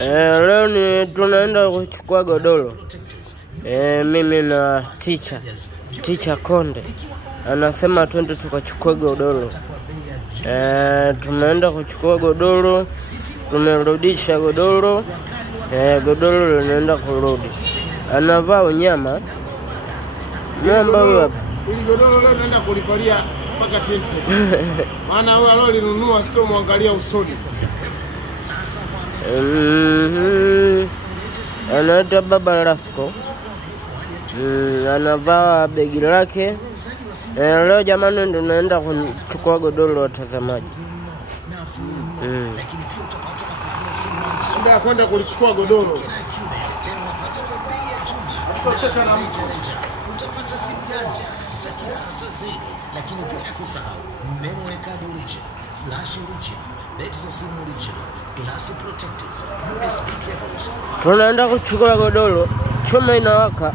Leo ni tunaenda kuchukua godoro. Mimi na teacher Konde anasema twende tukachukua godoro. Tunaenda kuchukua godoro, tumerudisha godoro. Godoro linaenda kurudi. Anavaa unyama. Mwamba huyo hapa. Hili godoro leo naenda kulipalia mpaka tente. Maana huyo aliolinunua sio muangalia usoni. Anaitwa Baba Rafco. Anavaa begi lake. Leo jamani ndo naenda kuchukua godoro watazamaji. Ndio kwenda kulichukua godoro. Utapata simu janja za kisasa zaidi, lakini bila kusahau memory card original, flash original, battery za simu original, glass protectors, USB cables. Tunaenda kuchukua godoro. Choma inawaka.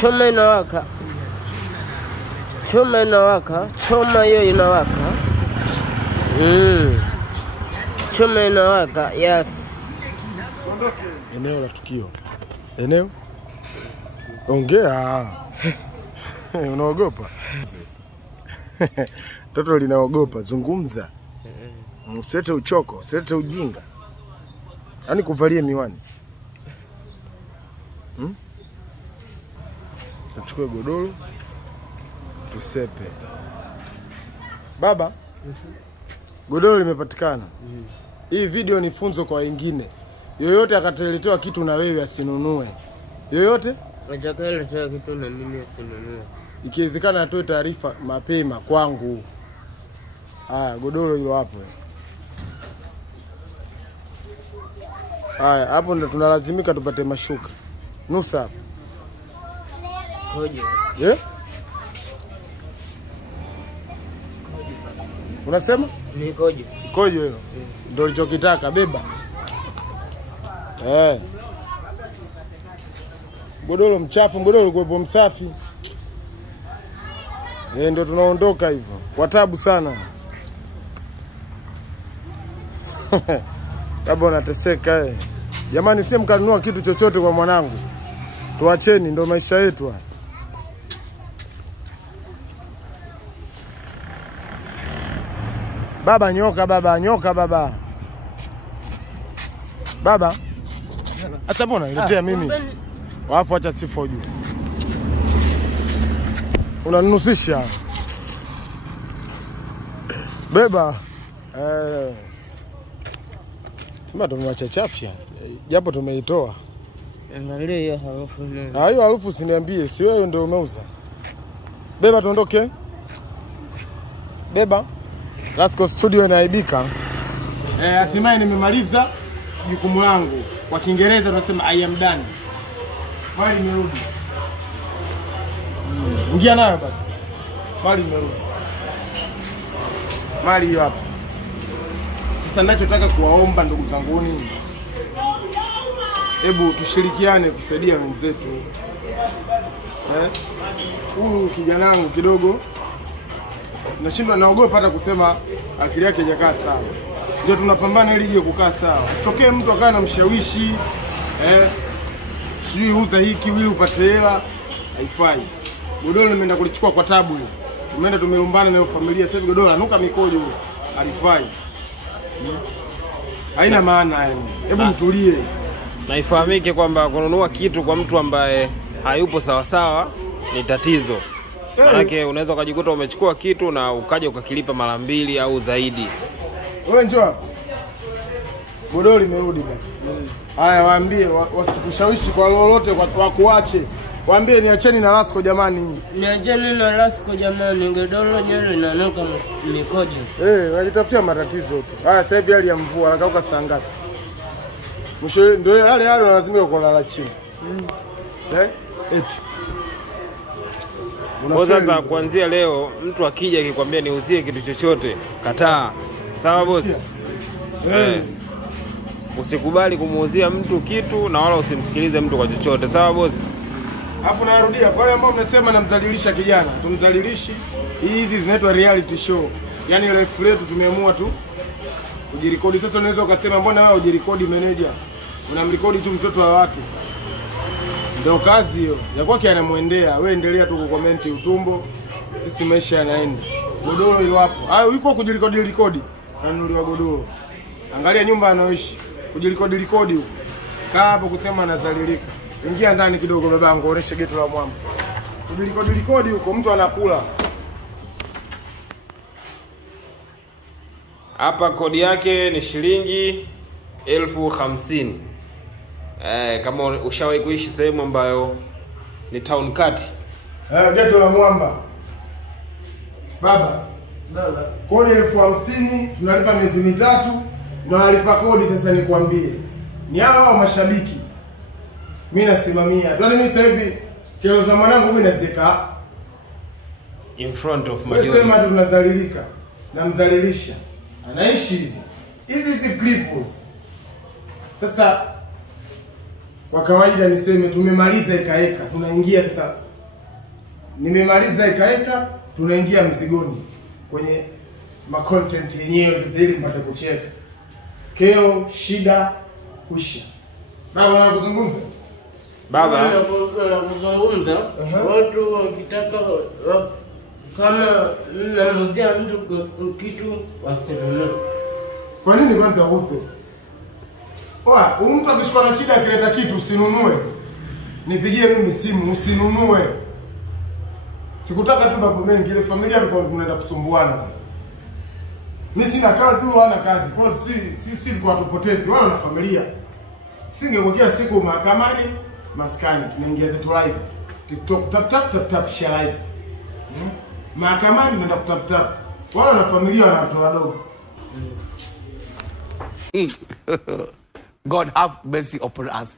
Choma hiyo inawaka. Choma inawaka. Yes. Eneo la tukio. Eneo? Ongea. Unaogopa? Toto linaogopa, zungumza. Usete uchoko, usete ujinga. Yaani kuvalia miwani. Tuchukue godoro. Tusepe. Baba? Godoro limepatikana. Hii video ni funzo kwa wengine. Yoyote akateletewa kitu na wewe asinunue. Yoyote? Atakayeletewa kitu na mimi asinunue. Ikiwezekana atoe taarifa mapema kwangu. Haya, godoro hilo hapo. Haya, hapo ndo tunalazimika tupate mashuka. Nusa hapo. Koje. Unasema? Ni koje. Koje hilo. Ndio ulichokitaka, beba. Godoro mchafu, godoro kuwepo msafi. Ndio tunaondoka hivyo. Kwa tabu sana. Baba unateseka Jamani msie mkanunua kitu chochote kwa mwanangu. Tuacheni ndio maisha yetu haya. Baba nyoka baba. Baba. Asa mbona niletea mimi? Wafu acha sifa juu. Unanusisha. Beba. Sema tumwacha chafya. Japo tumeitoa. Angalia hiyo harufu nini? Hiyo harufu usiniambie, si wewe ndio umeuza. Beba tuondoke. Beba. Rasco studio inaibika. Hatimaye nimemaliza jukumu langu. Kwa Kiingereza tunasema I am done. Mali imerudi. Ingia nayo basi. Mali imerudi. Mali hiyo hapa. Sasa ninachotaka kuwaomba ndugu zanguni, hebu tushirikiane kusaidia wenzetu. Huyu kijana wangu kidogo nashindwa, naogopa hata kusema akili yake haijakaa sawa. Ndio tunapambana ili ije kukaa sawa. Usitokee mtu akawa na mshawishi sijui uza hiki ili upate hela, haifai. Godoro nimeenda kulichukua kwa tabu hiyo. Tumeenda tumelumbana na familia, sasa godoro anuka mikojo alifai. Haina maana yani. Hebu mtulie. Na ifahamike kwamba kununua kitu kwa mtu ambaye hayupo sawa sawa ni tatizo. Maana unaweza ukajikuta umechukua kitu na ukaja ukakilipa mara 2 au zaidi. Wewe njoo. Godoro limerudi basi. Haya waambie wasikushawishi kwa lolote kwa kuache. Waambie niacheni na Rasco jamani. Niacheni na Rasco jamani, godoro nyelo linanuka mikojo. Wanajitafutia matatizo tu. Haya sasa hivi hali ya mvua anakauka saa ngapi? Mwisho ndio yale lazima kulala chini. Eti. Sasa kuanzia leo mtu akija akikwambia niuzie kitu chochote, kataa. Sawa bosi? Usikubali kumuuzia mtu kitu na wala usimsikilize mtu kwa chochote. Sawa bosi? Hapo narudia wale ambao mnasema namdhalilisha kijana, tumdhalilishi. Hizi zinaitwa reality show. Yaani life letu tumeamua tu kujirekodi. Sasa unaweza ukasema mbona wewe hujirekodi manager? Unamrekodi tu mtoto wa watu. Ndio kazi hiyo. Ya kwake anamuendea. Wewe endelea tu kucomment utumbo. Sisi maisha yanaenda. Godoro hilo hapo. Hayo yuko kujirekodi. Anunuliwa godoro. Angalia nyumba anaoishi. Kujirekodi huko. Kaa hapo kusema anadhalilika. Ingia ndani kidogo babangu, oneshe geto la mwamba. Kujirekodi huko mtu anakula. Hapa kodi yake ni shilingi 50,000. Kama ushawahi kuishi sehemu ambayo ni town kati. Geto la mwamba. Baba. Kodi 50,000 tunalipa miezi mitatu na alipa kodi sasa nikwambie. Ni hao mashabiki. Mimi nasimamia. Ndio mimi sasa hivi kero za mwanangu mimi nazika In front of majority. Wewe sema tunadhalilika. Namdhalilisha. Anaishi hivi. Hizi clip. Sasa kwa kawaida niseme tumemaliza ikaeka, tunaingia sasa. Nimemaliza ikaeka, tunaingia mzigoni kwenye ma content yenyewe sasa ili mpate kucheka. Kero, shida, kusha. Baba anakuzungumza. Baba anakuzungumza. Watu wakitaka kama namuzia mtu kitu wasinunue. Kwa nini kwanza uze? Oa, mtu akishikwa na shida akileta kitu usinunue. Nipigie mimi simu usinunue. Sikutaka tu mambo mengi, ile familia ilikuwa tunaenda kusumbuana. Mimi sina kazi, tu hana kazi. Kwa hiyo si kwa tupotezi wala na familia. Singekuwa kila siku mahakamani, maskani tunaingia zetu live. TikTok tap share live. Mahakamani tunaenda kutap. Wala na familia wana watoto wadogo. God have mercy upon us.